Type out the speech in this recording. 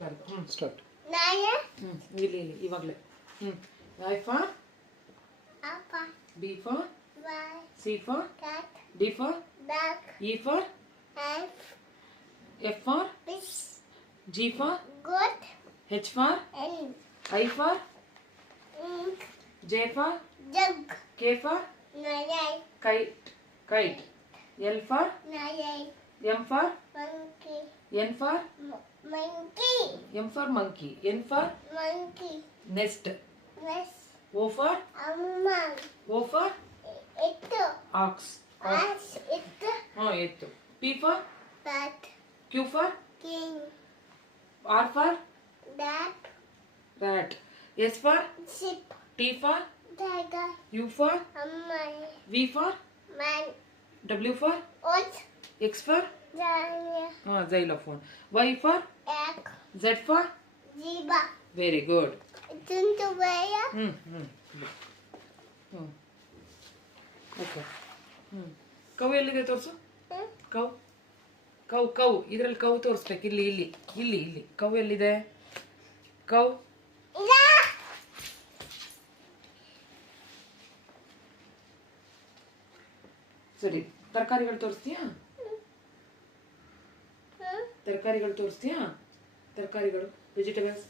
Start. ನಾಯ ಇಲ್ಲಿ ಇವಾಗಲೇ. A for apple B for y C for cat D for dog E for elf F for fish G for goat H for elf I for ink J for jug K for nayai kite L for nayai M for monkey N for monkey M for monkey N for monkey nest yes O for amman O for ettu ox as ettu ಎತ್ತು P for bat Q for king R for that rat S for sheep T for tiger U for amman V for man W for oat X for Dania, xylophone Y for egg, Z for zebra, very good tuntubeya, okay cow ಎಲ್ಲಿದೆ ತೋರಿಸು cow cow cow ಇದರಲ್ಲಿ cow ತೋರಿಸ್ಬೇಕು ಇಲ್ಲಿ ಇಲ್ಲಿ ಇಲ್ಲಿ ಇಲ್ಲಿ cow ಎಲ್ಲಿದೆ cow ila, ಸರಿ ತರಕಾರಿಗಳು ತೋರಿಸ್ತೀಯಾ ತರಕಾರಿಗಳು ತೋರಿಸ್ತೀಯಾ ತರಕಾರಿಗಳು ವೆಜಿಟೇಬಲ್ಸ್